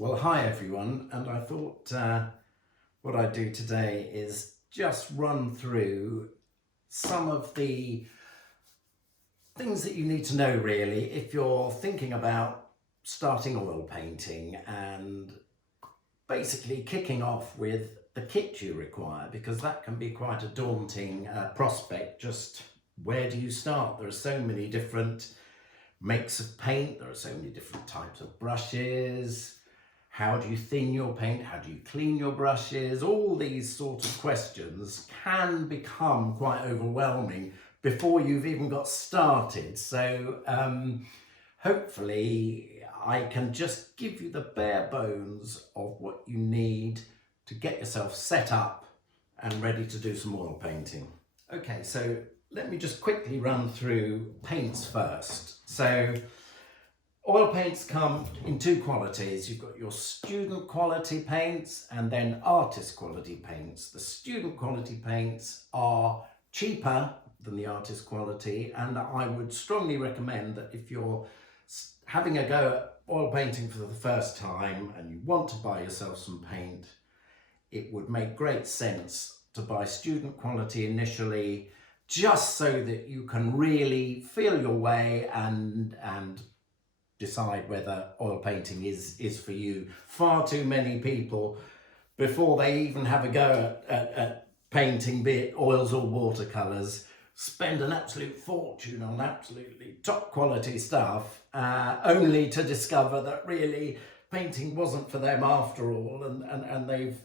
Well, hi everyone, and I thought what I'd do today is just run through some of the things that you need to know really if you're thinking about starting oil painting and basically kicking off with the kit you require, because that can be quite a daunting prospect. Just where do you start? There are so many different makes of paint, there are so many different types of brushes. How do you thin your paint? How do you clean your brushes? All these sort of questions can become quite overwhelming before you've even got started. So hopefully I can just give you the bare bones of what you need to get yourself set up and ready to do some oil painting. Okay, so let me just quickly run through paints first. So oil paints come in two qualities. You've got your student quality paints and then artist quality paints. The student quality paints are cheaper than the artist quality, and I would strongly recommend that if you're having a go at oil painting for the first time and you want to buy yourself some paint, it would make great sense to buy student quality initially, just so that you can really feel your way and decide whether oil painting is for you. Far too many people, before they even have a go at painting, be it oils or watercolours, spend an absolute fortune on absolutely top quality stuff, only to discover that really painting wasn't for them after all, and they've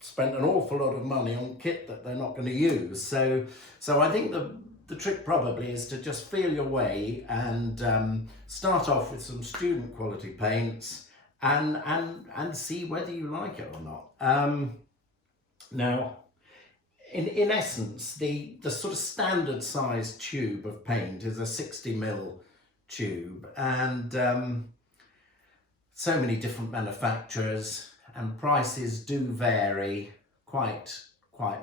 spent an awful lot of money on kit that they're not going to use. So I think the trick probably is to just feel your way and start off with some student quality paints and see whether you like it or not. Now, in essence, the sort of standard size tube of paint is a 60 ml tube, and so many different manufacturers, and prices do vary quite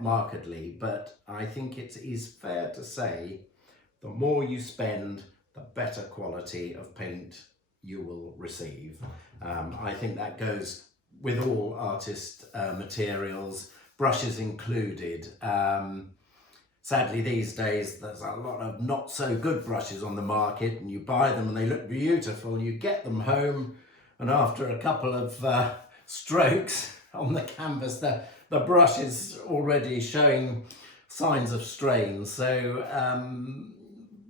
markedly, but I think it is fair to say the more you spend, the better quality of paint you will receive. I think that goes with all artist materials, brushes included. Sadly these days there's a lot of not so good brushes on the market, and you buy them and they look beautiful, you get them home, and after a couple of strokes on the canvas, the brush is already showing signs of strain. So,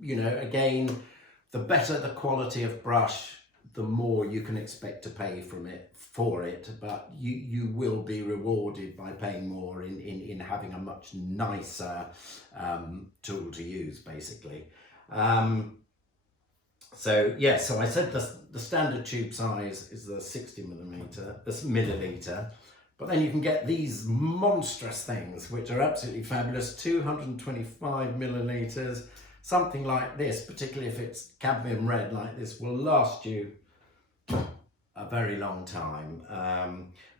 you know, again, the better the quality of brush, the more you can expect to pay for it, but you will be rewarded by paying more in having a much nicer tool to use, basically. So yeah, so I said the standard tube size is the 60 milliliter, but then you can get these monstrous things which are absolutely fabulous, 225 milliliters. Something like this, particularly if it's cadmium red like this, will last you a very long time.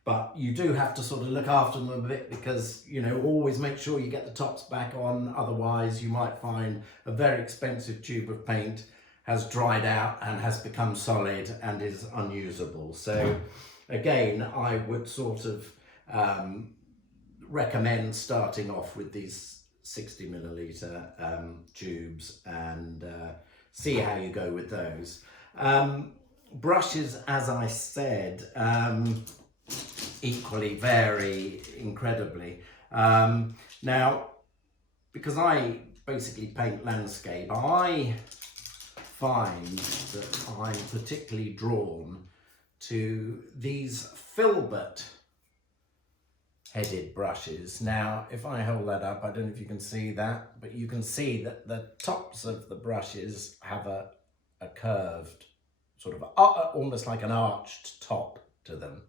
But you do have to sort of look after them a bit, because, you know, always make sure you get the tops back on, otherwise you might find a very expensive tube of paint has dried out and has become solid and is unusable. So again, I would sort of recommend starting off with these 60 milliliter tubes and see how you go with those. Brushes, as I said, equally vary incredibly. Now, because I basically paint landscape, I find that I'm particularly drawn to these filbert headed brushes. Now, if I hold that up, I don't know if you can see that, but you can see that the tops of the brushes have a curved, sort of almost like an arched top to them.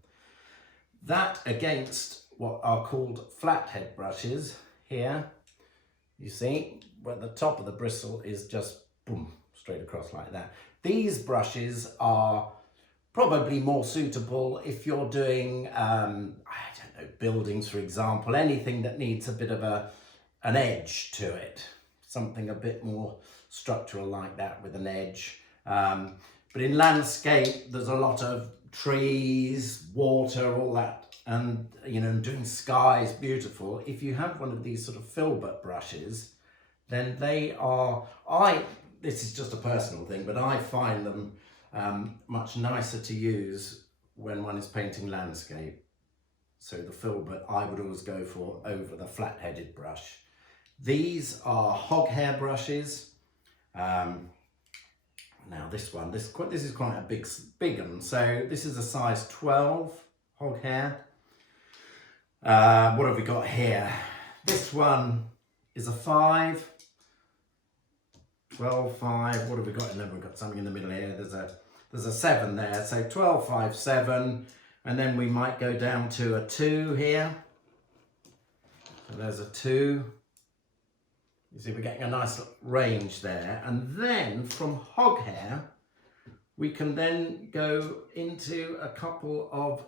That against what are called flathead brushes here, you see, where the top of the bristle is just boom, straight across like that. These brushes are probably more suitable if you're doing, I don't know, buildings, for example, anything that needs a bit of an edge to it, something a bit more structural like that with an edge. But in landscape, there's a lot of trees, water, all that, and you know, doing skies beautiful. If you have one of these sort of filbert brushes, then they are, this is just a personal thing, but I find them much nicer to use when one is painting landscape. So the filbert I would always go for over the flat-headed brush. These are hog hair brushes. Now this one, this is quite a big one. So this is a size 12 hog hair. What have we got here? This one is a 5, 12, 5. What have we got in there? We've got something in the middle here. There's a 7 there. So 12, 5, 7. And then we might go down to a 2 here. So there's a 2. You see, we're getting a nice range there. And then from hog hair, we can then go into a couple of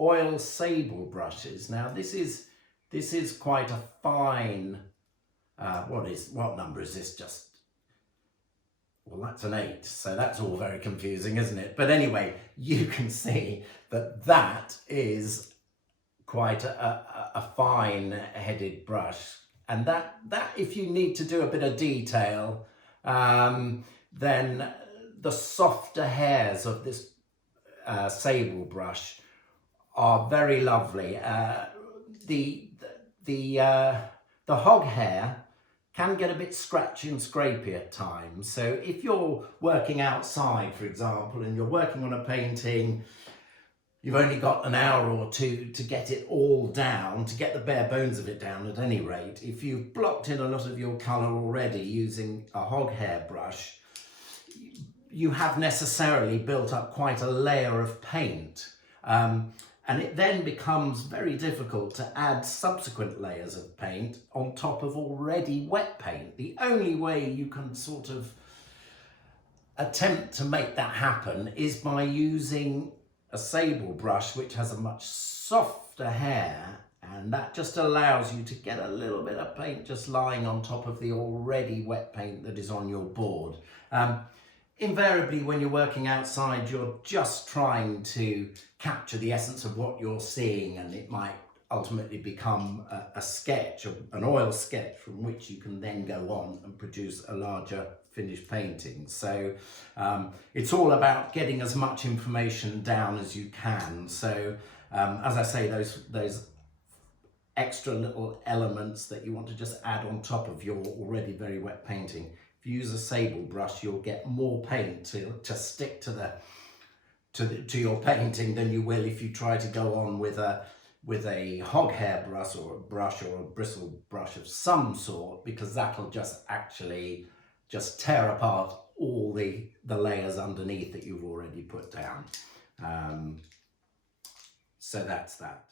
oil sable brushes. Now this is quite a fine, what number is this? Well, that's an 8, so that's all very confusing, isn't it? But anyway, you can see that that is quite a fine-headed brush. And that if you need to do a bit of detail, then the softer hairs of this sable brush are very lovely. The hog hair can get a bit scratchy and scrapey at times. So if you're working outside, for example, and you're working on a painting, you've only got an hour or two to get it all down, to get the bare bones of it down at any rate. If you've blocked in a lot of your colour already using a hog hair brush, you have necessarily built up quite a layer of paint. And it then becomes very difficult to add subsequent layers of paint on top of already wet paint. The only way you can sort of attempt to make that happen is by using a sable brush, which has a much softer hair, and that just allows you to get a little bit of paint just lying on top of the already wet paint that is on your board. Invariably, when you're working outside, you're just trying to capture the essence of what you're seeing, and it might ultimately become a sketch, an oil sketch, from which you can then go on and produce a larger finished painting. So it's all about getting as much information down as you can. So as I say, those extra little elements that you want to just add on top of your already very wet painting, if you use a sable brush, you'll get more paint to stick to your painting than you will if you try to go on with a hog hair brush or a bristle brush of some sort, because that'll just actually tear apart all the layers underneath that you've already put down. So that's that.